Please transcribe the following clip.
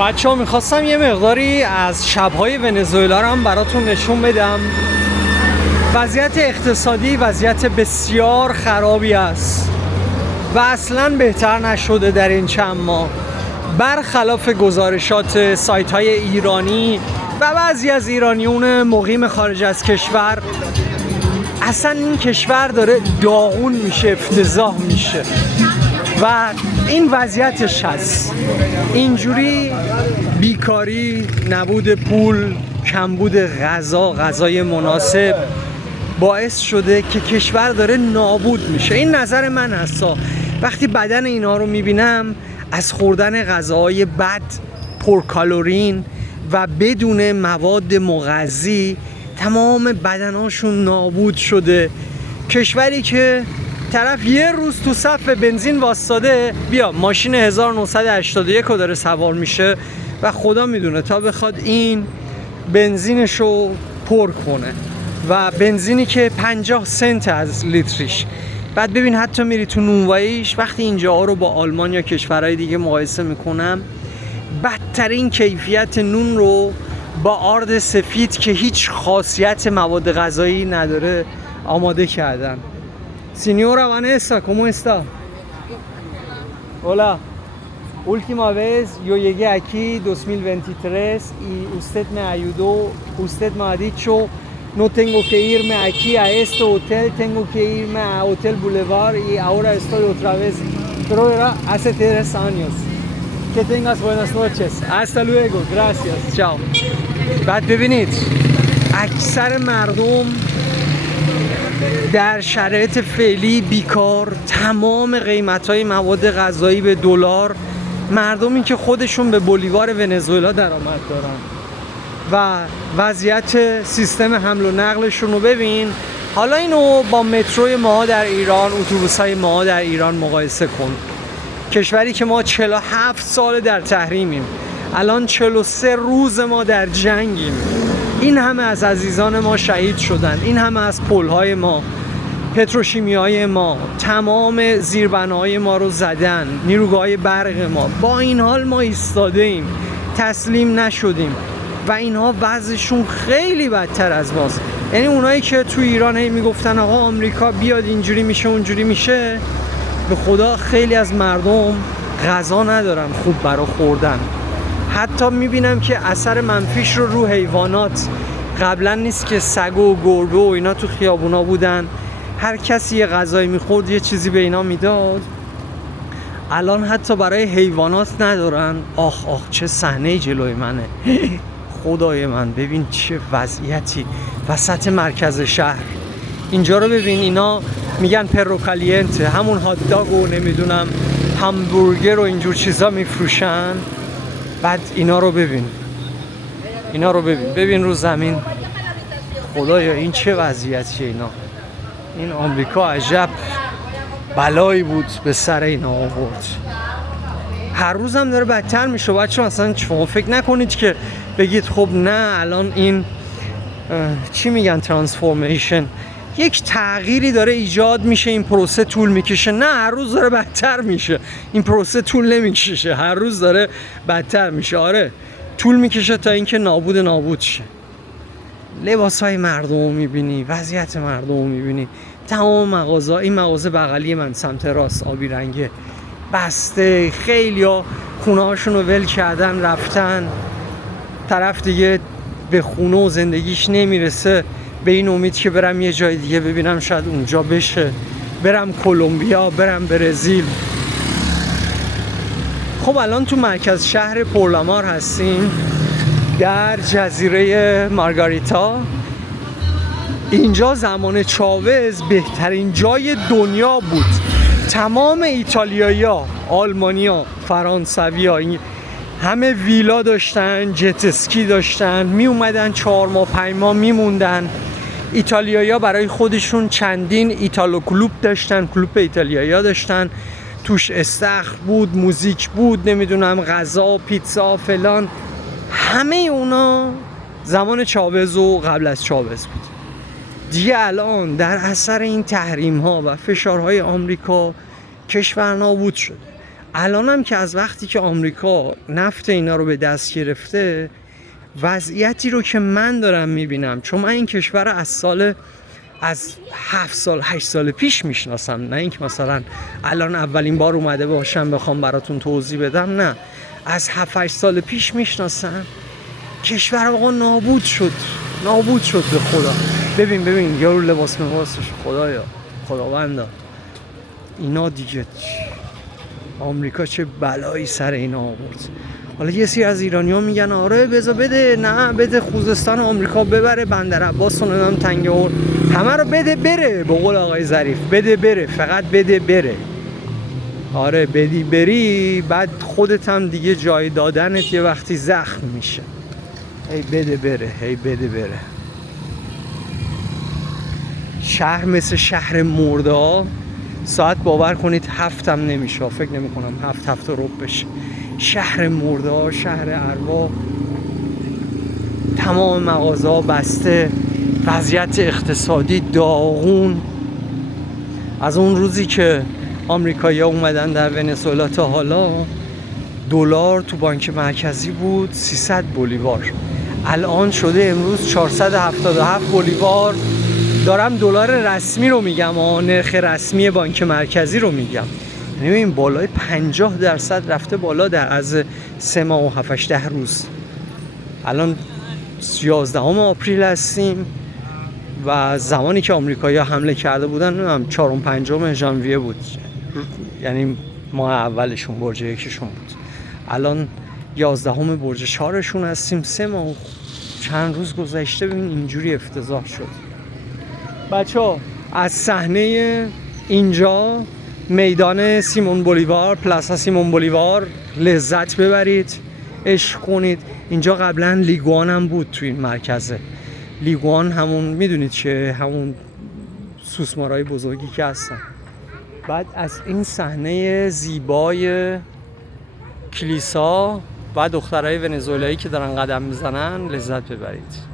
بچه‌ها میخواستم یه مقداری از شب‌های ونزوئلا رو هم براتون نشون بدم. وضعیت اقتصادی وضعیت بسیار خرابی است و اصلاً بهتر نشده در این چند ماه، برخلاف گزارشات سایت‌های ایرانی و بعضی از ایرانیون مقیم خارج از کشور. اصلا این کشور داره داغون میشه، افتضاح میشه و این وضعیتش هست. اینجوری بیکاری، نبود پول، کمبود غذای مناسب باعث شده که کشور داره نابود میشه. این نظر من هست. وقتی بدن اینا رو میبینم از خوردن غذاهای بد، پرکالورین و بدون مواد مغذی، تمام بدناشون نابود شده. کشوری که طرف یه روز تو صف بنزین واسطاده، بیا ماشین 1981 رو داره سوار میشه و خدا میدونه تا بخواد این بنزینشو پر کنه و بنزینی که 50 سنت از لیترش. بعد ببین حتی میری تو نونواییش، وقتی اینجا رو با آلمان یا کشورهای دیگه مقایسه میکنم، بدترین کیفیت نون رو با آرد سفید که هیچ خاصیت مواد غذایی نداره آماده کردن. Señora Vanessa, ¿cómo está? Hola. Última vez yo llegué aquí 2023 y usted me ayudó, usted me ha dicho no tengo que irme aquí a este hotel, tengo que irme a Hotel Boulevard y ahora estoy otra vez, pero era hace 3 años. Que tengas buenas noches. Hasta luego. Gracias. Chao. بعد ببینید اکثر مردم در شرایط فعلی بیکار، تمام قیمت‌های مواد غذایی به دلار، مردمی که خودشون به بولیوار ونزوئلا درآمد دارن و وضعیت سیستم حمل و نقلشون رو ببین. حالا اینو با متروی ما در ایران، اتوبوس‌های ما در ایران مقایسه کن. کشوری که ما 47 سال در تحریمیم، الان 43 روز ما در جنگیم. این همه از عزیزان ما شهید شدن، این همه از پل‌های ما، پتروشیمیای ما، تمام زیربناهای ما رو زدن، نیروگاه‌های برق ما. با این حال ما ایستاده ایم، تسلیم نشدیم و اینها وضعشون خیلی بدتر از ماست. یعنی اونایی که تو ایران هی میگفتن آقا آمریکا بیاد اینجوری میشه اونجوری میشه، به خدا خیلی از مردم غذا ندارن خوب برا خوردن. حتی میبینم که اثر منفیش رو حیوانات. قبلا نیست که سگ و گربه و اینا تو خیابونا بودن، هر کسی یه غذایی میخورد یه چیزی به اینا میداد. الان حتی برای حیوانات ندارن. آخ آخ چه صحنه جلوی منه. خدای من ببین چه وضعیتی وسط مرکز شهر. اینجا رو ببین، اینا میگن پرو کالیانته، همون هات داگ و نمیدونم همبرگر و اینجور چیزا میفروشن. بعد اینا رو ببین، اینا رو ببین رو زمین. خدایا این چه وضعیتیه اینا. این آمریکا عجب بلایی بود به سر اینا آورد. هر روز هم داره بدتر میشه بچه‌ها. اصلا شما فکر نکنید که بگید خب نه الان این چی میگن ترانسفورمیشن، یک تغییری داره ایجاد میشه، این پروسه طول میکشه. نه، هر روز داره بدتر میشه. این پروسه طول نمیکشه، هر روز داره بدتر میشه. آره طول میکشه تا اینکه نابود شه. لباسای مردم رو میبینی، وضعیت مردم رو میبینی، تمام مغازه، این مغازه بغلی من سمت راست آبی رنگه بسته، خیلیا خونه هاشون رو ول کردن رفتن. طرف دیگه به خونه و زندگیش نمیرسه، به این امید که برم یه جای دیگه ببینم شاید اونجا بشه، برم کلمبیا، برم برزیل. خب الان تو مرکز شهر پورلامار هستیم، در جزیره مارگاریتا. اینجا زمان چاوز بهترین جای دنیا بود. تمام ایتالیایی‌ها، آلمانی‌ها، فرانسوی‌ها همه ویلا داشتن، جت اسکی داشتن، می اومدن 4 ماه 5 ماه میموندن. ایتالیایی‌ها برای خودشون چندین ایتالو کلوب داشتن، کلوب ایتالیایی‌ها داشتن، توش استخر بود، موزیک بود، نمیدونم غذا، پیتزا فلان. همه اونا زمان چاوز و قبل از چاوز بود. دیگه الان در اثر این تحریم ها و فشارهای آمریکا کشور نابود شد. الانم که از وقتی که آمریکا نفت اینا رو به دست گرفته، وضعیتی رو که من دارم میبینم، چون من این کشور رو از 7 سال 8 سال پیش میشناسم، نه اینکه مثلا الان اولین بار اومده باشم بخوام براتون توضیح بدم، نه، از 7 8 سال پیش میشناسم. کشور آقا نابود شد به خدا. ببین یارو لباس خدایا، خداوندا، اینا دیگه آمریکا چه بلایی سر اینا آورد. حالا یه سری از ایرانی‌ها میگن آره بذار بده، نه بده خوزستان آمریکا ببره، بندر عباس و نمیدونم تنگه هور، همه رو بده بره، به قول آقای ظریف بده بره، فقط بده بره. آره بدی بری، بعد خودت هم دیگه جای دادنت یه وقتی زخم میشه. هی بده بره. شهر مثل شهر مرده، ساعت باور کنید 7 هم نمیشه، فکر نمی کنم 7 و ربع بشه. شهر مرده، شهر ارواح، تمام مغازه‌ها بسته، وضعیت اقتصادی داغون. از اون روزی که آمریکایی‌ها اومدن در ونزوئلا تا حالا دلار تو بانک مرکزی بود 300 بولیوار، الان شده امروز 477 بولیوار. دارم دلار رسمی رو میگم، نرخ رسمی بانک مرکزی رو میگم. یعنی این بالای 50% رفته بالا در از 3 ماه و 7-8 روز. الان 11 آپریل هستیم و زمانی که آمریکایی‌ها حمله کرده بودن نمیدونم 4-5 ژانویه بود، یعنی ماه اولشون برج یکشون بود. الان 11 برج 4شون هستیم. 3 ماه چند روز گذشته ببین اینجوری افتضاح شد. بچه‌ها از صحنه اینجا میدان سیمون بولیوار، پلاسا سیمون بولیوار لذت ببرید، عشق کنید. اینجا قبلا لیگوان هم بود تو این مرکزه. لیگوان همون میدونید چه، همون سوسمارای بزرگی که هستن. بعد از این صحنه زیبای کلیسا و دخترای ونزوئلایی که دارن قدم میزنن لذت ببرید.